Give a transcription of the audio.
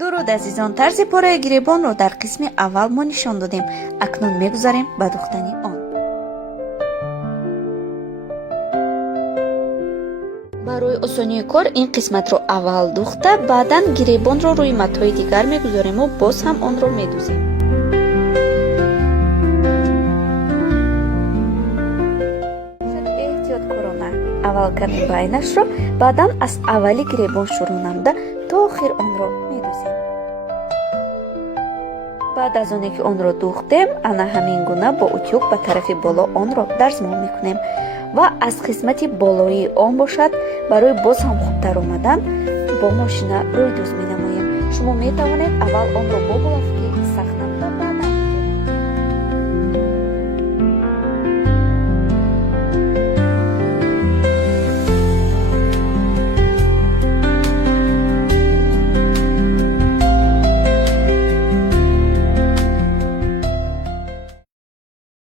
дуруд азизон, тарзи пораи гиребонро дар қисми аввал мо нишон додем. Акнун мегузарем ба духтани он. барои осонии кор ин қисматро аввал духта, баъдан гиребонро рӯи матои дигар мегузориму боз ҳам онро медузем. эҳтиёткорона аввал ками байнашро, баъдан аз аввали гиребон шурӯъ намуда то охир онро медузем. баъд аз оне ки онро духтем, ана ҳамин гуна бо утюг ба тарафи боло онро дарзмол мекунем ва аз қисмати болоии он бошад, барои боз ҳам хубтар омадан бо мошина рӯйдуз менамоем. шумо метавонед аввал онро бо болафки